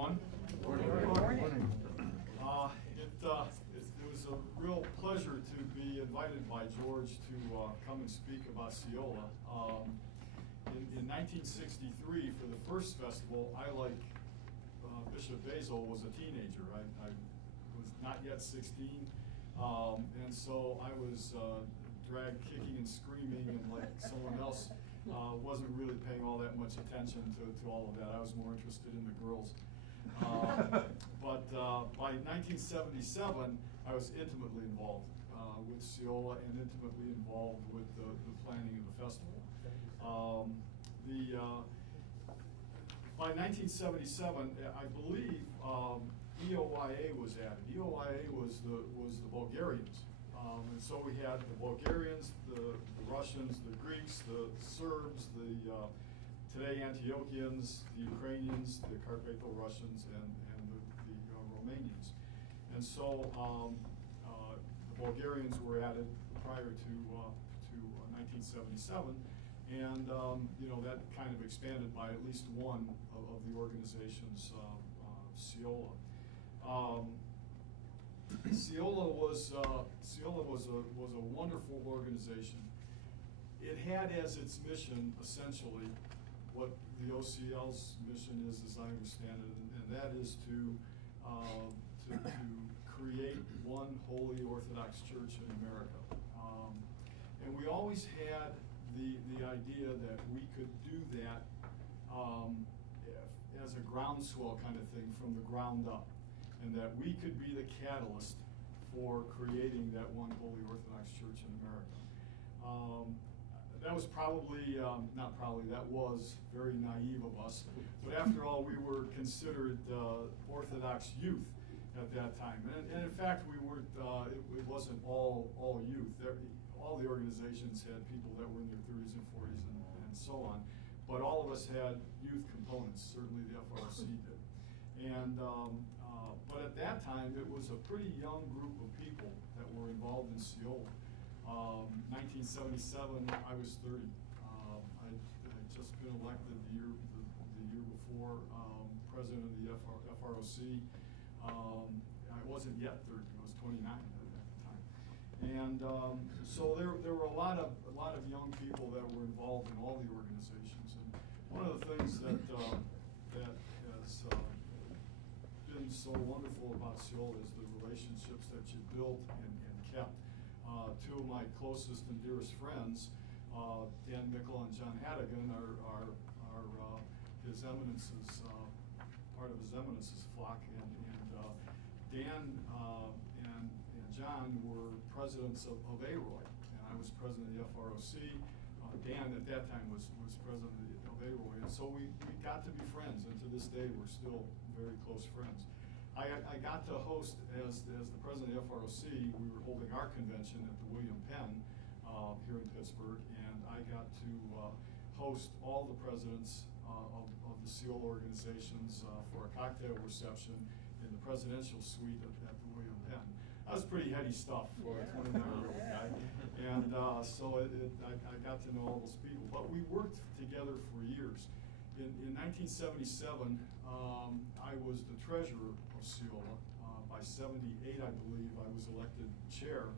everyone. Morning. It was a real pleasure to be invited by George to come and speak about CEOYLA. In 1963, for the first festival, I, like Bishop Basil, was a teenager. I was not yet 16, and so I was dragged kicking and screaming, and like someone else, wasn't really paying all that much attention to all of that. I was more interested in the girls. But by 1977, I was intimately involved with CEOYLA and intimately involved with the planning of the festival. By 1977, I believe EOYA was added. EOYA was the Bulgarians. And so we had the Bulgarians, the Russians, the Greeks, the Serbs, the today Antiochians, the Ukrainians, the Carpatho-Russians, and the Romanians. And so the Bulgarians were added prior to 1977, and that kind of expanded by at least one of the organizations, CEOYLA. CEOYLA was a wonderful organization. It had as its mission essentially what the OCL's mission is, as I understand it, and that is to create one holy Orthodox Church in America. And we always had the idea that we could do that as a groundswell kind of thing from the ground up, and that we could be the catalyst for creating that one holy Orthodox Church in America. That was probably, not probably, that was very naive of us. But after all, we were considered Orthodox youth at that time. And in fact, we weren't, it wasn't all youth. All the organizations had people that were in their 30s and 40s and so on. But all of us had youth components, certainly the FRC did. And, but at that time, it was a pretty young group of people that were involved in CEOYLA. 1977, I was 30. I'd just been elected the year before president of the FROC. I wasn't yet 30; I was 29 at the time. And so there were a lot of young people that were involved in all the organizations. And one of the things that has been so wonderful about CEOYLA is the relationships that you built and kept. Two of my closest and dearest friends, Dan Mickle and John Hadigan, are His Eminence's, part of His Eminence's flock. And Dan and John were presidents of AROY, and I was president of the FROC. Dan at that time was president of AROY, and so we got to be friends, and to this day we're still very close friends. I got to host, as the president of the FROC, we were holding our convention at the William Penn here in Pittsburgh, and I got to host all the presidents of the CEOYLA organizations for a cocktail reception in the presidential suite at the William Penn. That was pretty heady stuff for a 29-year-old guy, and so I got to know all those people. But we worked together for years. In 1977, I was the treasurer of CEOYLA. By 78, I believe, I was elected chair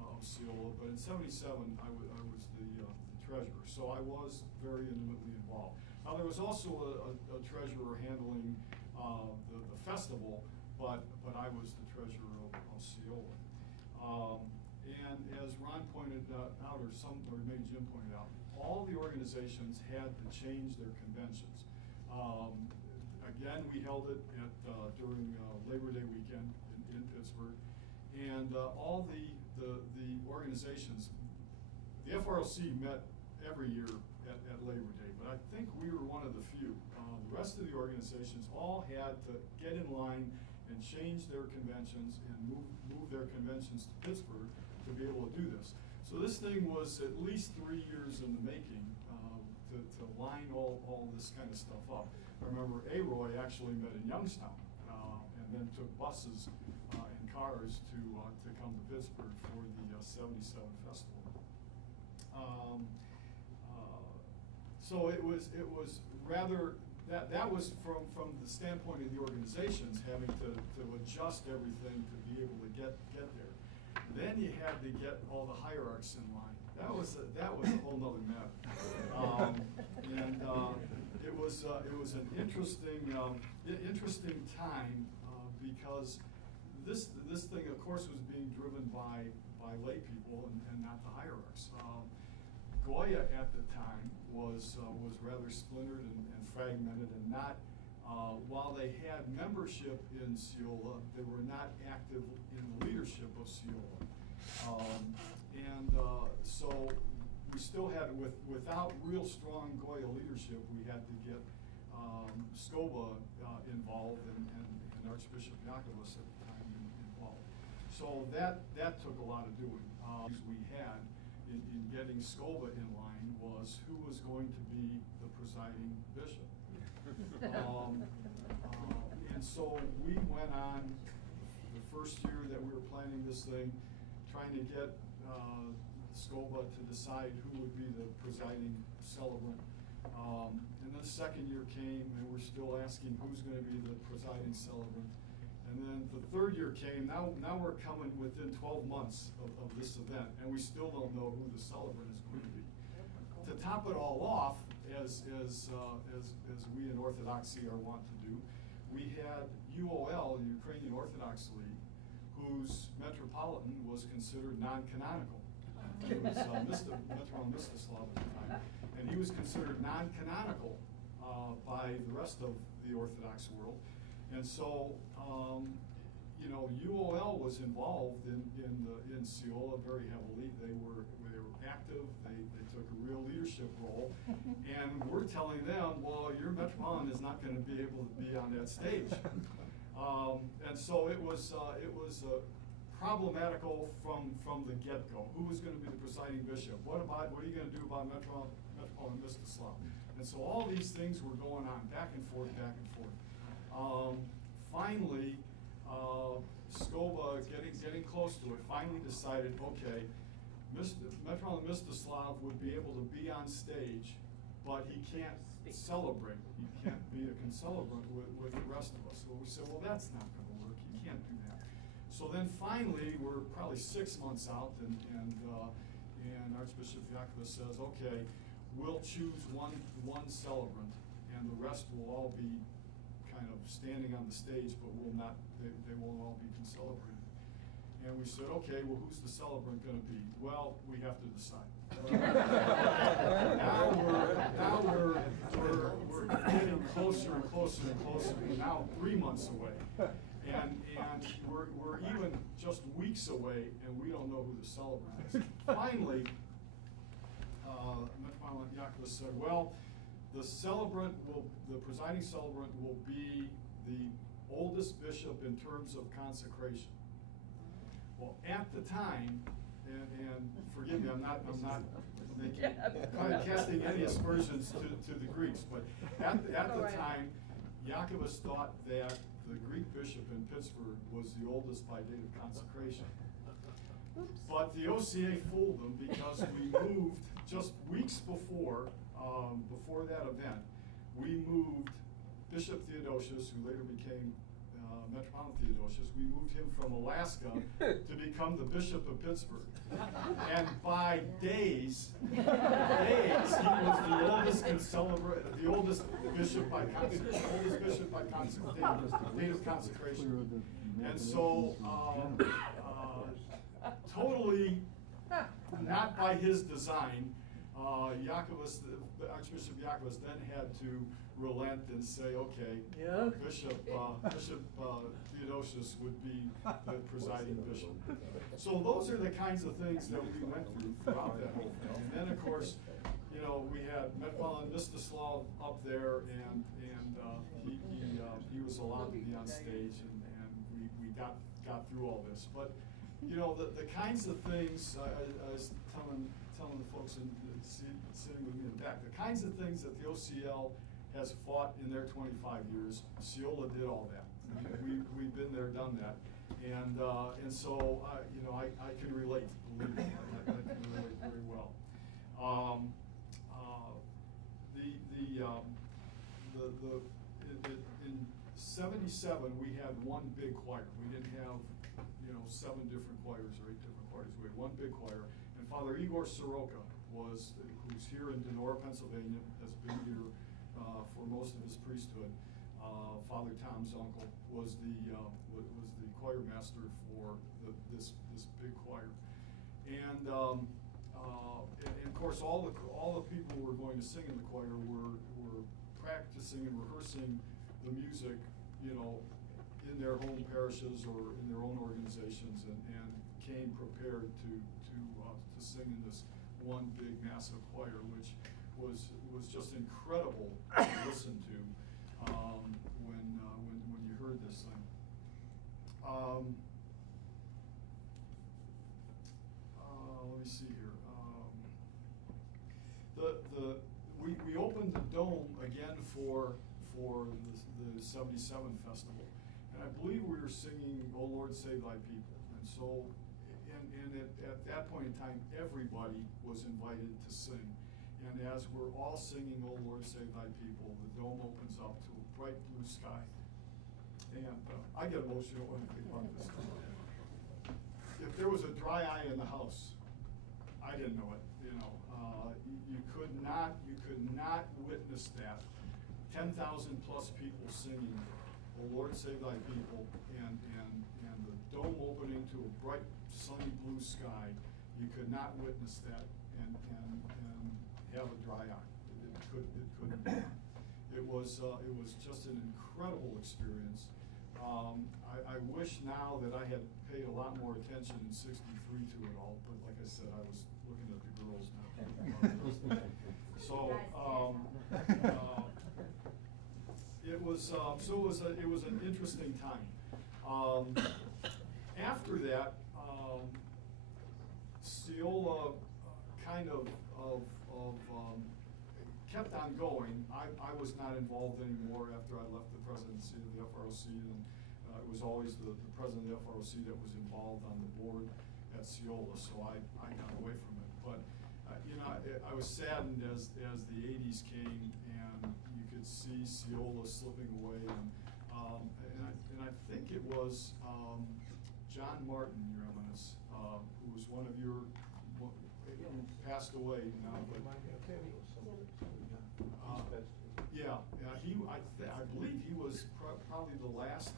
of CEOYLA, but in 77, I was the treasurer. So I was very intimately involved. Now, there was also a treasurer handling the festival, but I was the treasurer of CEOYLA. And as Ron pointed out, or maybe Jim pointed out, all the organizations had to change their conventions. Again, we held it during Labor Day weekend in Pittsburgh, and all the organizations, the FROC met every year at Labor Day, but I think we were one of the few. The rest of the organizations all had to get in line and change their conventions and move their conventions to Pittsburgh to be able to do this. So this thing was at least 3 years in the making to line all this kind of stuff up. I remember AROY actually met in Youngstown and then took buses and cars to come to Pittsburgh for the 77 festival. So it was rather, that was from the standpoint of the organizations having to adjust everything to be able to get there. Then you had to get all the hierarchs in line. That was a whole nother matter. It was an interesting time because this thing, of course, was being driven by lay people and not the hierarchs. Goya at the time was rather splintered and fragmented, and not while they had membership in CEOYLA, they were not active in the leadership of CEOYLA. So we still had, without real strong Goya leadership, we had to get SCOBA involved and Archbishop Yakovas at the time involved. So that took a lot of doing. We had in getting SCOBA in line was who was going to be the presiding bishop. And so we went on the first year that we were planning this thing, trying to get SCOBA to decide who would be the presiding celebrant. And then the second year came, and we're still asking who's going to be the presiding celebrant. And then the third year came. Now we're coming within 12 months of this event, and we still don't know who the celebrant is going to be. To top it all off, as we in Orthodoxy are wont to do, we had UOL, the Ukrainian Orthodox League, whose metropolitan was considered non-canonical. It was Metropolitan Mstislav at the time, and he was considered non-canonical by the rest of the Orthodox world. And so, UOL was involved in CEOYLA very heavily. They were active. They took a real leadership role, and we're telling them, well, your metropolitan is not going to be able to be on that stage. And so it was problematical from the get-go. Who was going to be the presiding bishop? What are you going to do about Metropolitan Mstislav? And so all these things were going on back and forth, back and forth. Finally, SCOBA, getting close to it, finally decided, okay, Metropolitan Mstislav would be able to be on stage, but he can't celebrate. He can't be a concelebrant with the rest of us. So we said, well, that's not going to work. He can't do that. So then finally, we're probably 6 months out, and Archbishop Yakovas says, okay, we'll choose one celebrant, and the rest will all be kind of standing on the stage, but they won't all be concelebrated. And we said, okay, well, who's the celebrant going to be? Well, we have to decide. Now we're getting closer and closer and closer. We're now 3 months away, and we're even just weeks away, and we don't know who the celebrant is. Finally, Metropolitan Yakovas said, well, the presiding celebrant will be the oldest bishop in terms of consecration. Well, at the time, and forgive me, I'm not casting any aspersions to the Greeks, but at the time, Yakovas thought that the Greek bishop in Pittsburgh was the oldest by date of consecration. Oops. But the OCA fooled them, because we moved just weeks before that event, we moved Bishop Theodosius, who later became Metropolitan Theodosius. We moved him from Alaska to become the Bishop of Pittsburgh. And by days, he was the oldest the oldest bishop by date of consecration. And so, totally not by his design, Archbishop Yakovas then had to relent and say, okay, Bishop Theodosius would be the presiding bishop. So those are the kinds of things that we went through throughout that whole thing. And then, of course, we had Metropolitan Mstislav up there, and he was allowed to be on stage, and we got through all this. But the kinds of things I was telling the folks sitting with me in the back, the kinds of things that the OCL has fought in their 25 years, CEOYLA did all that. We've been there, done that, and so I can relate. Believe me, I can relate very well. in '77, we had one big choir. We didn't have, 7 different choirs or 8 different choirs. We had one big choir. And Father Igor Soroka who's here in Denora, Pennsylvania, has been here for most of his priesthood. Father Tom's uncle was the choir master for this big choir. And of course, all the people who were going to sing in the choir were practicing and rehearsing the music, in their home parishes or in their own organizations, and came prepared to sing in this one big massive choir, which was just incredible to listen to when you heard this thing. Let me see here. We opened the Dome again for the '77 festival, and I believe we were singing "O Lord, Save Thy People," and so. And at that point in time, everybody was invited to sing. And as we're all singing, "O Lord, Save Thy People," the dome opens up to a bright blue sky. And I get emotional when I think about this. If there was a dry eye in the house, I didn't know it. You could not witness that. 10,000 plus people singing, "O Lord, Save Thy People," and the dome opening to a bright, sunny blue sky. You could not witness that and have a dry eye. It couldn't be. It was just an incredible experience. I wish now that I had paid a lot more attention in '63 to it all, but like I said, I was looking at the girls now. So it was an interesting time. After that, CEOYLA kind of kept on going. I was not involved anymore after I left the presidency of the FROC, and it was always the president of the FROC that was involved on the board at CEOYLA, so I got away from it. But I was saddened as the '80s came and you could see CEOYLA slipping away, and I think it was John Martin, Your Eminence, who was one of your, passed away now, but I believe he was probably the last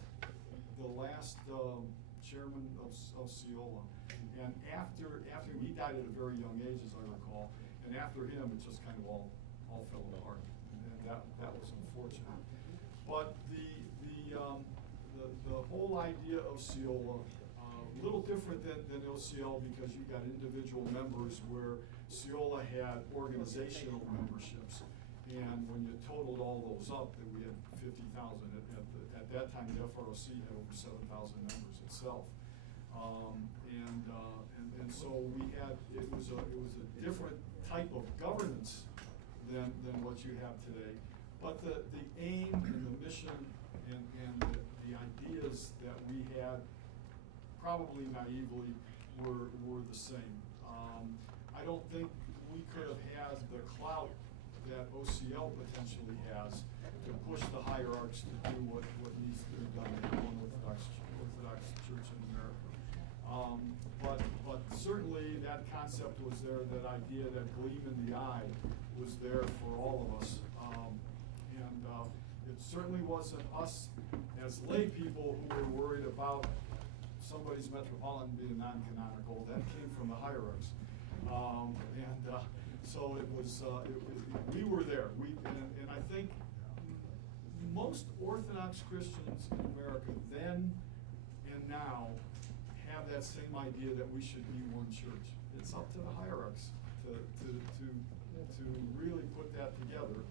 chairman of CEOYLA, and after him, he died at a very young age, as I recall, and after him, it just kind of all fell apart, and that was unfortunate. But the whole idea of CEOYLA, a little different than OCL, because you got individual members, where CEOYLA had organizational memberships. And when you totaled all those up, then we had 50,000. At that time, the FROC had over 7,000 members itself. And so we had, it was a different type of governance than what you have today. But the aim and the mission and the ideas that we had, probably naively, were the same. I don't think we could have had the clout that OCL potentially has to push the hierarchs to do what needs to be done in one Orthodox Church in America. But certainly that concept was there, that idea, that gleam in the eye was there for all of us. It certainly wasn't us as lay people who were worried about somebody's metropolitan being non-canonical. That came from the hierarchs. So it was, we were there. And I think most Orthodox Christians in America then and now have that same idea that we should be one church. It's up to the hierarchs to really put that together.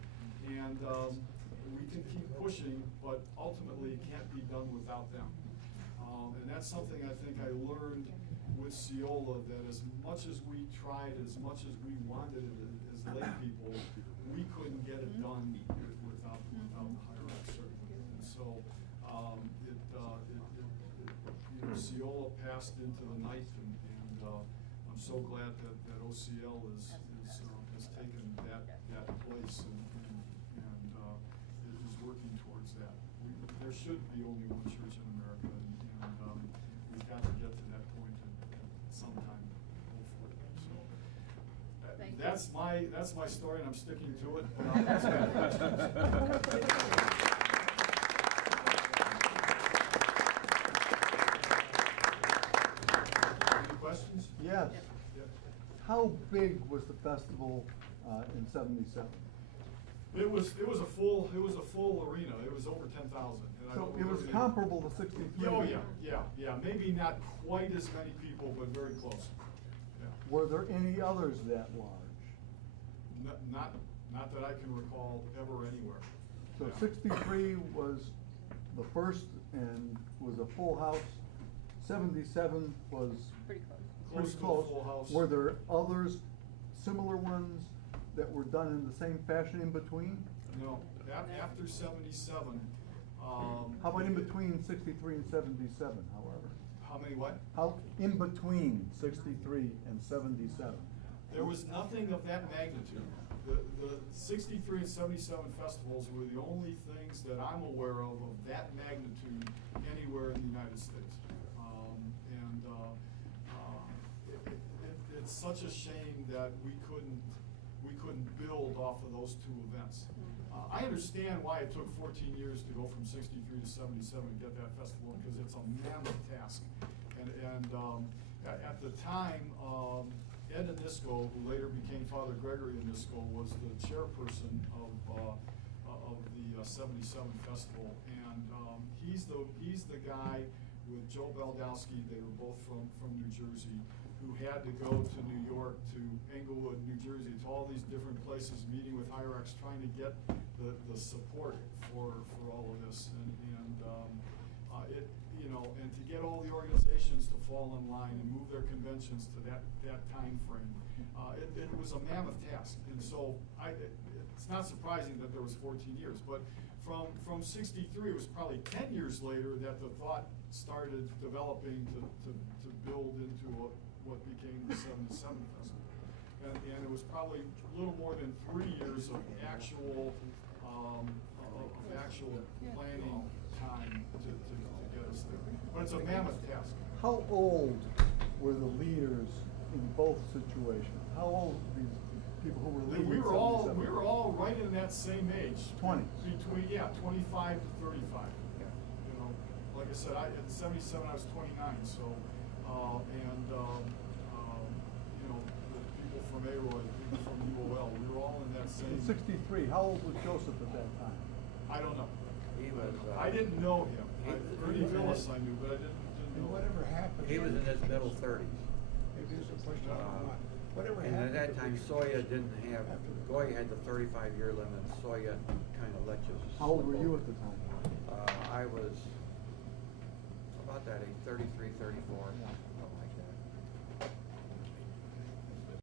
And we can keep pushing, but ultimately it can't be done without them. And that's something I think I learned with CEOYLA, that as much as we tried, as much as we wanted it as lay people, we couldn't get it done without the hierarchy, certainly. And so CEOYLA passed into the night, and I'm so glad that OCL has taken that place, and there should be only one church in America, and we've got to get to that point at some time, hopefully. So that's my story, and I'm sticking to it. And I'll answer any questions. Any questions? Yes. Yeah. How big was the festival in '77? It was a full arena. It was over 10,000. So it was comparable to '63. Oh yeah. Maybe not quite as many people, but very close. Yeah. Were there any others that large? Not that I can recall ever anywhere. So Yeah. '63 was the first and was a full house. '77 was Pretty close. Close pretty to a close. full house. Were there others, similar ones, that were done in the same fashion in between? No, after '77. How about in between '63 and '77, however? How many what? How, in between '63 and '77? There was nothing of that magnitude. The '63 and '77 festivals were the only things that I'm aware of that magnitude anywhere in the United States. It's such a shame that we couldn't build off of those two events. I understand why it took 14 years to go from '63 to '77 and get that festival, because it's a mammoth task. And at the time, Ed Anisco, who later became Father Gregory Anisco, was the chairperson of the '77 festival, and he's the guy with Joe Baldowski. They were both from New Jersey, who had to go to New York, to Englewood, New Jersey, to all these different places, meeting with hierarchs, trying to get the support for all of this, and to get all the organizations to fall in line and move their conventions to that time frame. It was a mammoth task, and so it's not surprising that there was 14 years, but from '63, it was probably 10 years later that the thought started developing to build into what became the '77 festival. And it was probably a little more than 3 years of actual planning time to get us there. But it's a mammoth task. How old were the leaders in both situations? How old were these people who were leading? We were all right in that same age. 20s. Between 25 to 35. You know, like I said, in '77 I was 29. So, you know, the people from Aroy, the people from UOL, we were all in that same. In '63, how old was Joseph at that time? I don't know. He was. I didn't know him. Ernie was Villas in I knew, but I didn't know. Whatever happened. He was in his middle 30s. Maybe it's a question of whatever And happened. at that time, Soya didn't have, After the- Goy had the 35-year limit, Soya kind of let you. How old were you at the time? I was about that age, 33, 34, something like